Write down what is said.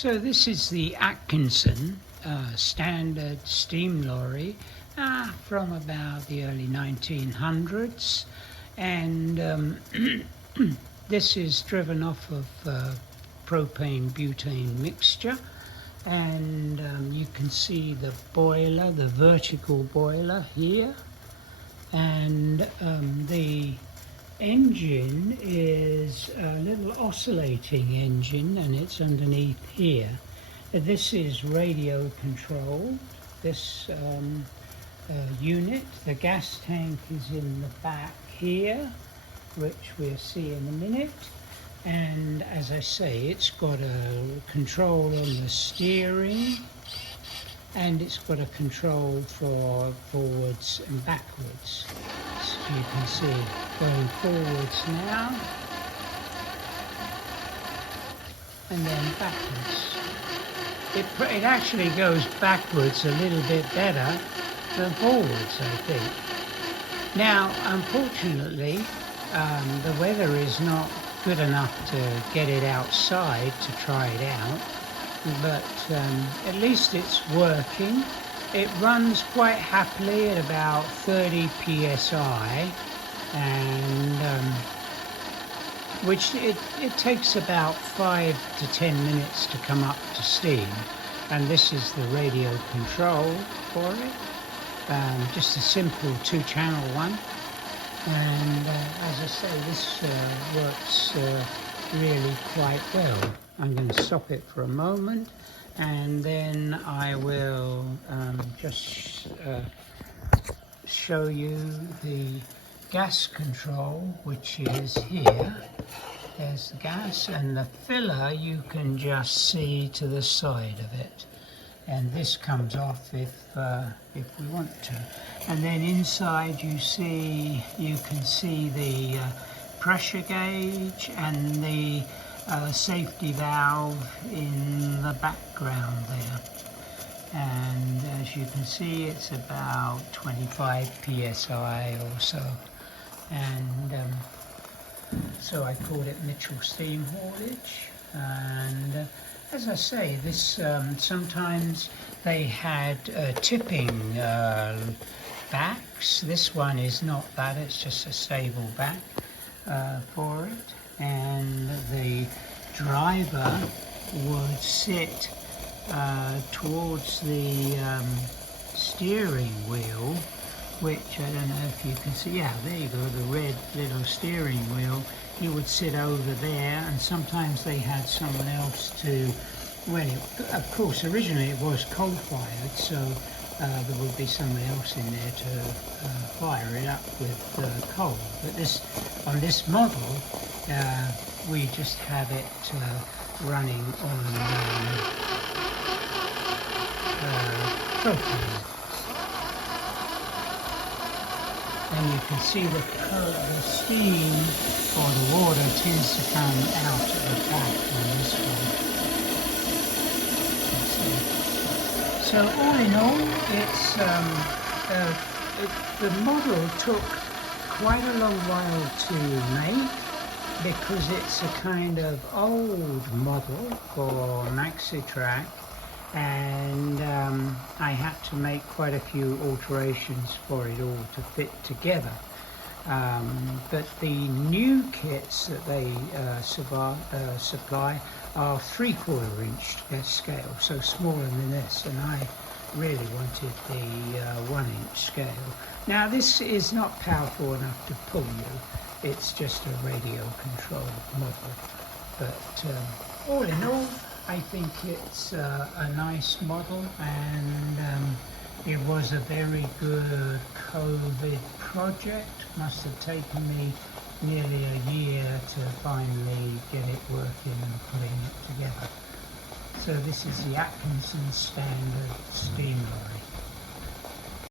So this is the Atkinson standard steam lorry from about the early 1900s, and this is driven off of propane butane mixture, and you can see the boiler, the vertical boiler here, and the engine is a little oscillating engine, and it's underneath here. This is radio controlled, this unit. The gas tank is in the back here, which we'll see in a minute. And as I say, it's got a control on the steering, and it's got a control for forwards and backwards. So you can see going forwards now, and then backwards. It actually goes backwards a little bit better than forwards, I think. Now, unfortunately, the weather is not good enough to get it outside to try it out, but at least it's working. It runs quite happily at about 30 psi, and which it takes about 5 to 10 minutes to come up to steam. And this is the radio control for it, just a simple 2-channel one. And as I say, this works really quite well. I'm going to stop it for a moment, and then I will just show you the gas control, which is here. There's the gas, and the filler you can just see to the side of it, and this comes off if we want to. And then inside you can see the pressure gauge and the safety valve in the background there. And as you can see, it's about 25 psi or so. And so I called it Mitchell Steam Haulage. And as I say, this sometimes they had tipping backs. This one is not that, it's just a stable back for it. And the driver would sit towards the steering wheel, which I don't know if you can see. Yeah, there you go, the red little steering wheel. He would sit over there, and sometimes they had someone else to, well, of course, originally it was coal-fired, so there would be someone else in there to fire it up with coal. But on this model, we just have it running on propane. And you can see the steam or the water tends to come out at the back on this one. So all in all, it's the model took quite a long while to make, because it's a kind of old model for Maxi-Track, and I had to make quite a few alterations for it all to fit together. But the new kits that they supply are 3/4 inch scale, so smaller than this, and I really wanted the 1 inch scale. Now this is not powerful enough to pull you, it's just a radio controlled model, but all in all, I think it's a nice model, and it was a very good COVID project. Must have taken me nearly a year to finally get it working and putting it together. So this is the Atkinson standard steam lorry.